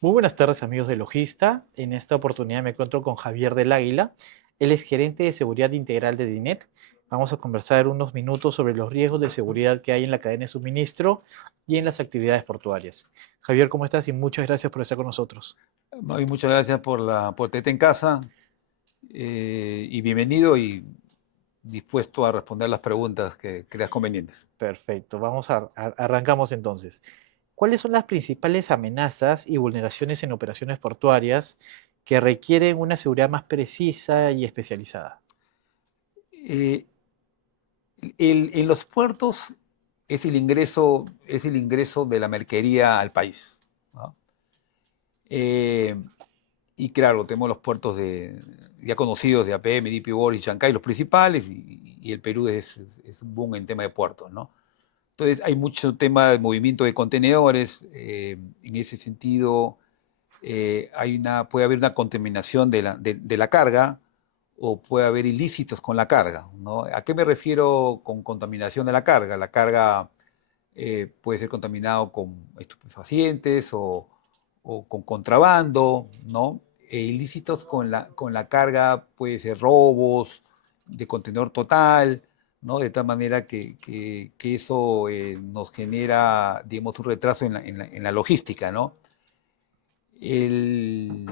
Muy buenas tardes, amigos de Logista. En esta oportunidad me encuentro con Javier del Águila. Él es gerente de seguridad integral de DINET. Vamos a conversar unos minutos sobre los riesgos de seguridad que hay en la cadena de suministro y en las actividades portuarias. Javier, ¿cómo estás? Y muchas gracias por estar con nosotros. Mavi, muchas gracias por tenerte en casa y bienvenido y dispuesto a responder las preguntas que creas convenientes. Perfecto. Arrancamos entonces. ¿Cuáles son las principales amenazas y vulneraciones en operaciones portuarias que requieren una seguridad más precisa y especializada? Eh, en los puertos es el ingreso de la mercadería al país, ¿no? Eh, y claro, tenemos los puertos ya conocidos de APM, DP World y Chancay, los principales, y el Perú es un boom en tema de puertos, ¿no? Entonces hay mucho tema de movimiento de contenedores. En ese sentido, puede haber una contaminación de la carga o puede haber ilícitos con la carga, ¿no? ¿A qué me refiero con contaminación de la carga? La carga puede ser contaminado con estupefacientes o con contrabando, ¿no? E ilícitos con la carga puede ser robos de contenedor total, ¿no? De tal manera que eso nos genera, digamos, un retraso en la logística, ¿no? El...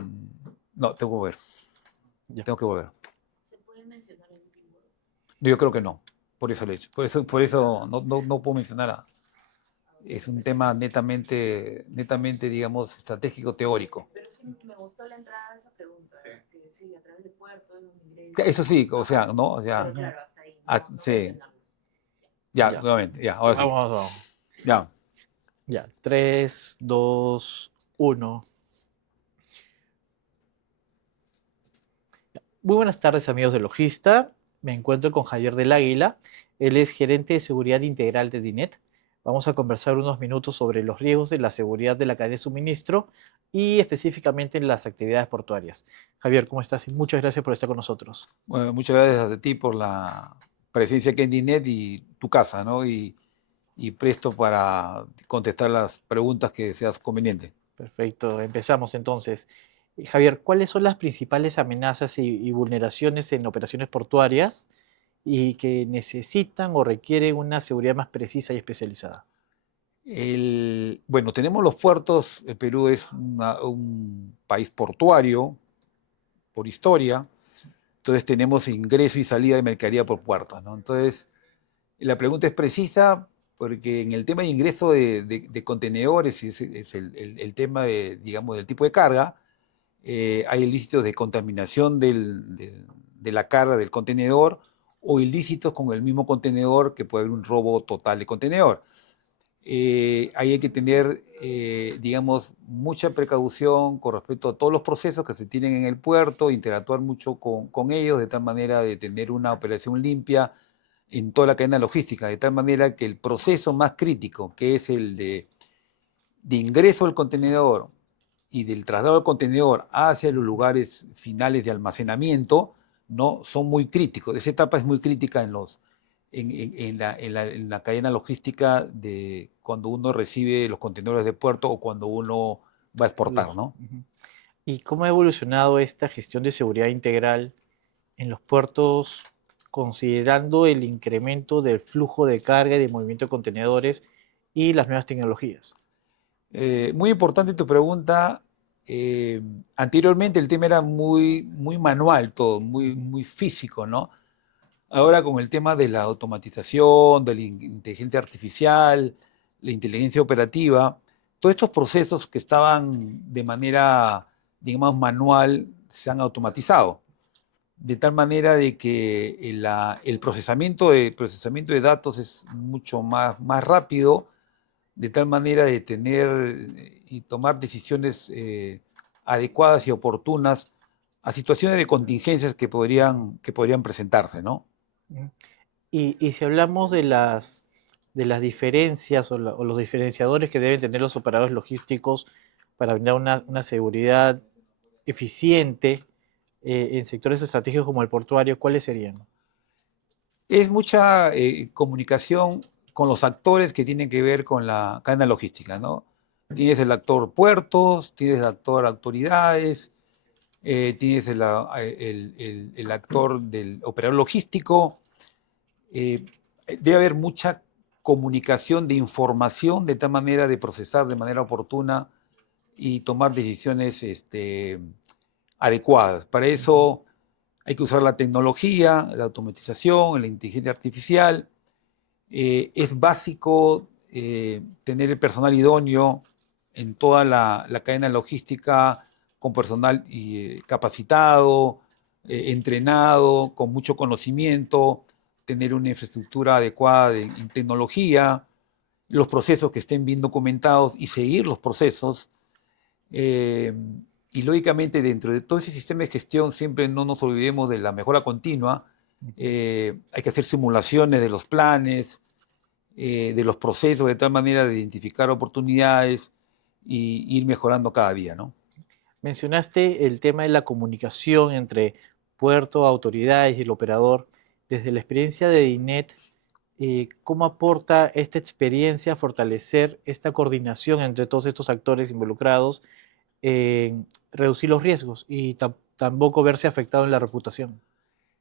No, tengo que volver. Ya. Tengo que volver. Yo creo que no. Por eso lo he hecho. Por eso no puedo mencionar. Es un tema netamente, digamos, estratégico teórico. Pero sí me gustó la entrada de esa pregunta, sí. Que sí, a través de puertos, los Eso ingresos. sí, o Ajá. sea, ¿no? O sea, Pero Ujú. claro, hasta ahí, no sí, mencionarlo. ya, Ya. nuevamente, ya, ahora sí. Vamos. Ya. Ya, 3, 2, 1. Muy buenas tardes, amigos de Logista. Me encuentro con Javier del Águila. Él es gerente de seguridad integral de DINET. Vamos a conversar unos minutos sobre los riesgos de la seguridad de la cadena de suministro y específicamente en las actividades portuarias. Javier, ¿cómo estás? Y muchas gracias por estar con nosotros. Bueno, muchas gracias a ti por la presencia aquí en Dinet y tu casa, ¿no? Y presto para contestar las preguntas que seas conveniente. Perfecto, empezamos entonces. Javier, ¿cuáles son las principales amenazas y vulneraciones en operaciones portuarias y que necesitan o requieren una seguridad más precisa y especializada? Bueno, tenemos los puertos. El Perú es un país portuario por historia. Entonces tenemos ingreso y salida de mercadería por puertos, ¿no? Entonces, la pregunta es precisa porque en el tema de ingreso de contenedores, es el tema de, digamos, del tipo de carga, hay ilícitos de contaminación de la carga del contenedor o ilícitos con el mismo contenedor que puede haber un robo total de contenedor. Ahí hay que tener, digamos, mucha precaución con respecto a todos los procesos que se tienen en el puerto, interactuar mucho con ellos de tal manera de tener una operación limpia en toda la cadena logística, de tal manera que el proceso más crítico, que es el de ingreso al contenedor y del traslado del contenedor hacia los lugares finales de almacenamiento, ¿no? Son muy críticos. Esa etapa es muy crítica en la cadena logística de cuando uno recibe los contenedores de puerto o cuando uno va a exportar, Los- ¿no? Ujú. ¿Y cómo ha evolucionado esta gestión de seguridad integral en los puertos, considerando el incremento del flujo de carga y de movimiento de contenedores y las nuevas tecnologías? Muy importante tu pregunta. Eh, Anteriormente el tema era muy manual todo, Ujú. muy físico, ¿no? Ahora con el tema de la automatización, de la inteligencia artificial, la inteligencia operativa, todos estos procesos que estaban de manera, digamos, manual se han automatizado, de tal manera de que el procesamiento de datos es mucho más rápido, de tal manera de tener y tomar decisiones adecuadas y oportunas a situaciones de contingencias que podrían presentarse, ¿no? Ujú. Y si hablamos de las diferencias o los diferenciadores que deben tener los operadores logísticos para brindar una seguridad eficiente en sectores estratégicos como el portuario, ¿cuáles serían? Es mucha comunicación con los actores que tienen que ver con la cadena logística, ¿no? Tienes el actor puertos, tienes el actor autoridades, tienes el actor del operador logístico. Debe haber mucha comunicación de información de tal manera de procesar de manera oportuna y tomar decisiones adecuadas. Para eso hay que usar la tecnología, la automatización, la inteligencia artificial. Es básico tener el personal idóneo en toda la cadena logística, con personal capacitado, entrenado, con mucho conocimiento, tener una infraestructura adecuada en tecnología, los procesos que estén bien documentados y seguir los procesos. eh, y lógicamente dentro de todo ese sistema de gestión siempre no nos olvidemos de la mejora continua. Hay que hacer simulaciones de los planes, de los procesos, de tal manera de identificar oportunidades y ir mejorando cada día, ¿no? Mencionaste el tema de la comunicación entre puerto, autoridades y el operador. Desde la experiencia de DINET, ¿cómo aporta esta experiencia a fortalecer esta coordinación entre todos estos actores involucrados en reducir los riesgos y tampoco verse afectado en la reputación?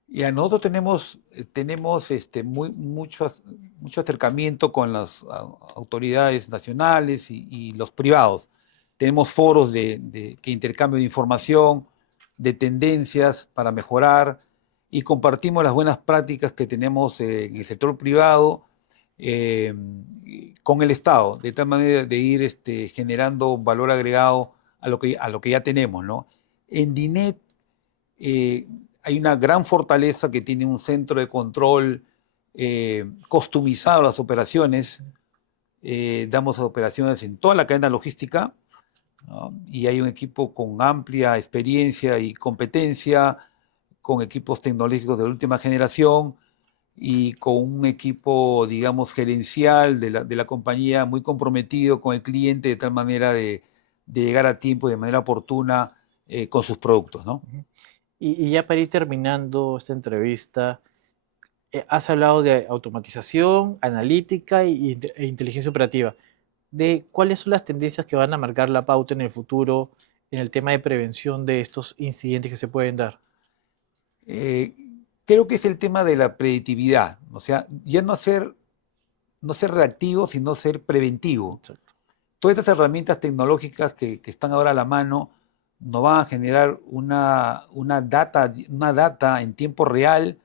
Y a nosotros tenemos mucho acercamiento con las autoridades nacionales y los privados. Tenemos foros que intercambio de información, de tendencias para mejorar y compartimos las buenas prácticas que tenemos en el sector privado eh, con el Estado, de tal manera de ir generando valor agregado a lo que ya tenemos, ¿no? En DINET eh, hay una gran fortaleza que tiene un centro de control customizado a las operaciones. Damos operaciones en toda la cadena logística, ¿no? Y hay un equipo con amplia experiencia y competencia, con equipos tecnológicos de última generación y con un equipo, digamos, gerencial de la compañía muy comprometido con el cliente de tal manera de llegar a tiempo, de manera oportuna con sus productos, ¿no? Ujú. Y ya para ir terminando esta entrevista, has hablado de automatización, analítica e inteligencia operativa. De cuáles son las tendencias que van a marcar la pauta en el futuro en el tema de prevención de estos incidentes que se pueden dar. Eh, Creo que es el tema de la predictividad, o sea, ya no ser reactivo, sino ser preventivo. Exacto. Todas estas herramientas tecnológicas que están ahora a la mano nos van a generar una data en tiempo real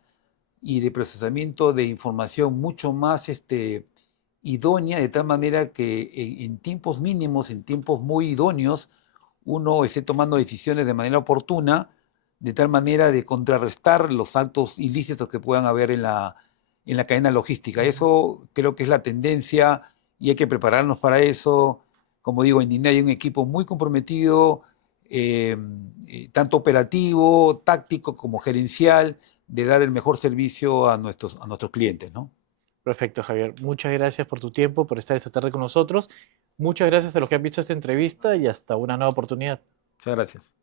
y de procesamiento de información mucho más idónea, de tal manera que en tiempos mínimos, en tiempos muy idóneos, uno esté tomando decisiones de manera oportuna, de tal manera de contrarrestar los saltos ilícitos que puedan haber en la cadena logística. Eso creo que es la tendencia y hay que prepararnos para eso. Como digo, en DINE hay un equipo muy comprometido, tanto operativo, táctico como gerencial, de dar el mejor servicio a nuestros clientes, ¿no? Perfecto, Javier. Muchas gracias por tu tiempo, por estar esta tarde con nosotros. Muchas gracias a los que han visto esta entrevista y hasta una nueva oportunidad. Muchas gracias.